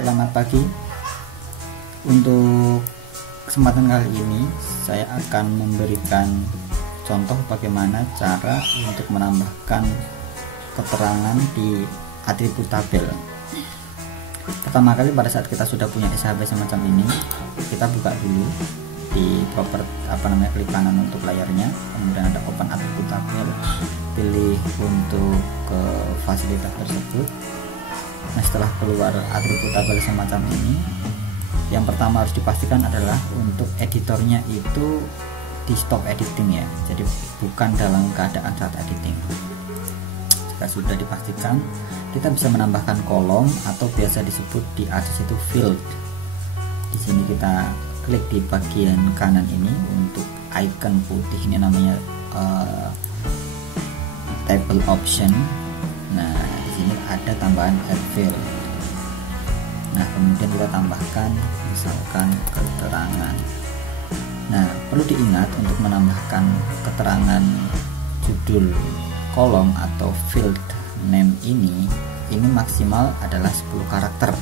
Selamat pagi. Untuk kesempatan kali ini saya akan memberikan contoh bagaimana cara untuk menambahkan keterangan di atribut tabel. Pertama kali pada saat kita sudah punya SHP semacam ini, kita buka dulu di klik kanan untuk layarnya, kemudian ada open atribut tabel, pilih untuk ke fasilitas tersebut. Nah, setelah keluar atribut tabel semacam ini, yang pertama harus dipastikan adalah untuk editornya itu di stop editing ya, jadi bukan dalam keadaan saat editing. Jika sudah dipastikan, kita bisa menambahkan kolom atau biasa disebut di atas itu field. Di sini kita klik di bagian kanan ini untuk icon putih, ini namanya table option. Nah, di sini ada tambahan add field. Nah, kemudian kita tambahkan misalkan keterangan. Nah, perlu diingat untuk menambahkan keterangan judul kolom atau field name ini maksimal adalah 10 karakter,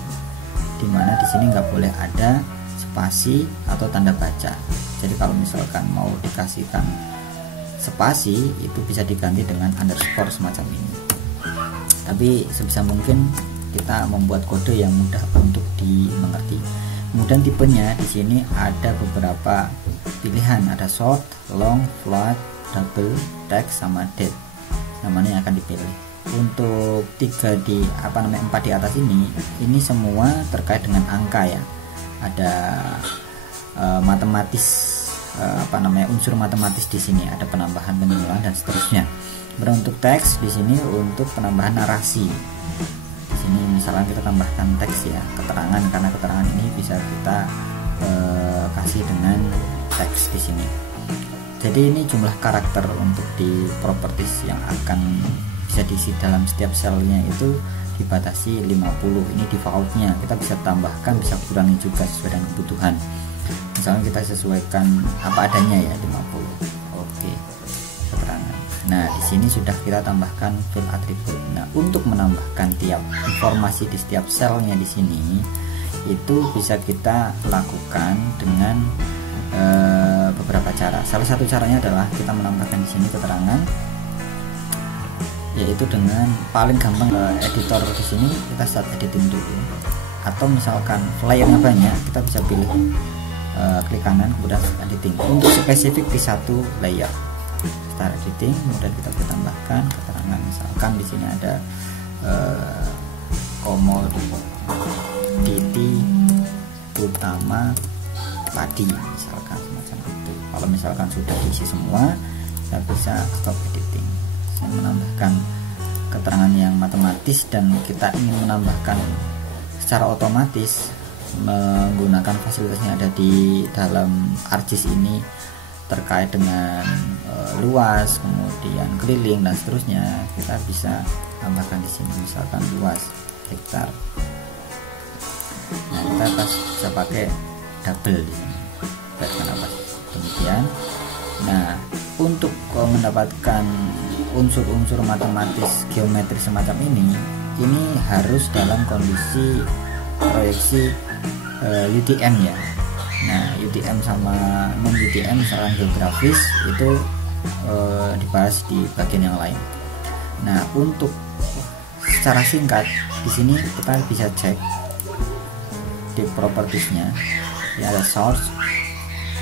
dimana di sini nggak boleh ada spasi atau tanda baca. Jadi kalau misalkan mau dikasihkan spasi, itu bisa diganti dengan underscore semacam ini. Tapi sebisa mungkin kita membuat kode yang mudah untuk dimengerti. Kemudian tipenya di sini ada beberapa pilihan, ada short, long, float, double, text, sama date. Namanya yang akan dipilih. Untuk 4 di atas ini semua terkait dengan angka ya. Ada matematis, unsur matematis di sini, ada penambahan, penyimpulan dan seterusnya. Kemudian untuk teks di sini untuk penambahan narasi. Di sini misalkan kita tambahkan teks ya, keterangan, karena keterangan ini bisa kita kasih dengan teks di sini. Jadi ini jumlah karakter untuk di properties yang akan bisa diisi dalam setiap selnya itu dibatasi 50. Ini defaultnya, kita bisa tambahkan, bisa kurangi juga sesuai dengan kebutuhan. Misalnya kita sesuaikan apa adanya ya, 50. Oke, keterangan. Nah, di sini sudah kita tambahkan field attribute. Nah, untuk menambahkan tiap informasi di setiap selnya di sini itu bisa kita lakukan dengan beberapa cara. Salah satu caranya adalah kita menambahkan di sini keterangan, yaitu dengan paling gampang editor di sini kita start editing dulu. Atau misalkan layarnya banyak, kita bisa pilih klik kanan kemudian editing. Untuk spesifik di satu layer, start editing, kemudian kita tambahkan keterangan. Misalkan di sini ada komoditi utama padi, misalkan semacam itu. Kalau misalkan sudah diisi semua, kita bisa stop editing. Saya menambahkan keterangan yang matematis dan kita ingin menambahkan secara otomatis menggunakan fasilitas yang ada di dalam ArcGIS ini terkait dengan luas, kemudian keliling dan seterusnya. Kita bisa tambahkan di sini misalkan luas hektar. Nah, kita bisa pakai double di sini. Kenapa demikian? Nah, untuk mendapatkan unsur-unsur matematis geometri semacam ini harus dalam kondisi proyeksi UTM ya. Nah, UTM sama non UTM misalkan geografis itu dibahas di bagian yang lain. Nah, untuk secara singkat di sini kita bisa cek di propertiesnya, ya ada source.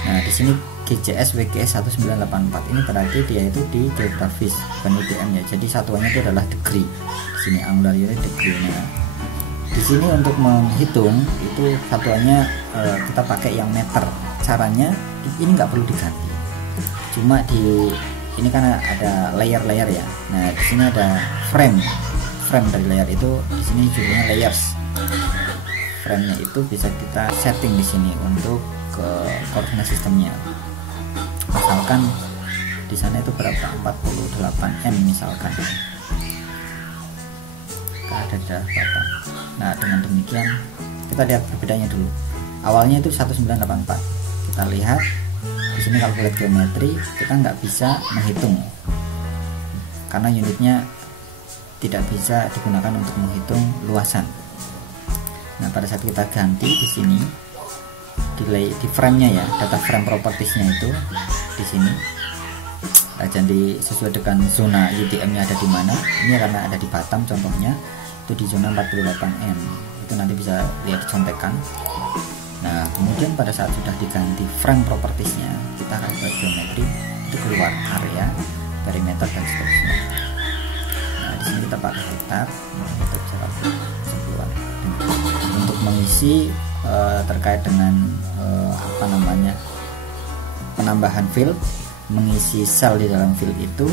Nah, di sini GCS WGS 1984 ini berarti dia itu di geografis, bukan UTM ya. Jadi satuannya itu adalah degree. Di sini angular unit degree. Nah, di sini untuk menghitung itu satuannya kita pakai yang meter. Caranya ini nggak perlu diganti. Cuma di ini kan ada layer-layer ya. Nah, di sini ada frame dari layer itu. Di sini judulnya layers. Frame-nya itu bisa kita setting di sini untuk ke koordinat sistemnya. Misalkan di sana itu berapa? 48 m misalkan. Ada berapa? Nah, dengan demikian kita lihat perbedaannya dulu. Awalnya itu 1984. Kita lihat di sini kalkulat geometri, kita nggak bisa menghitung karena unitnya tidak bisa digunakan untuk menghitung luasan. Nah, pada saat kita ganti di sini di frame-nya ya, data frame propertiesnya itu di sini. Nah, jadi sesuai dengan zona UTM-nya ada di mana. Ini karena ada di Batam contohnya, itu di zona 48M. Itu nanti bisa lihat contekan. Nah, kemudian pada saat sudah diganti frame propertiesnya, kita akan buat geometri itu keluar area, perimeter dan seterusnya. Nah, di sini kita pakai hektar, itu bisa keluar. Untuk mengisi terkait dengan penambahan field, mengisi sel di dalam field itu,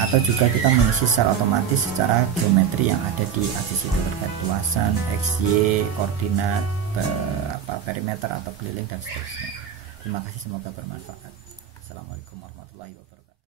atau juga kita mengisi sel otomatis secara geometri yang ada di aksis itu terkait luasan, XY, koordinat, perimeter atau keliling dan seterusnya. Terima kasih, semoga bermanfaat. Assalamualaikum.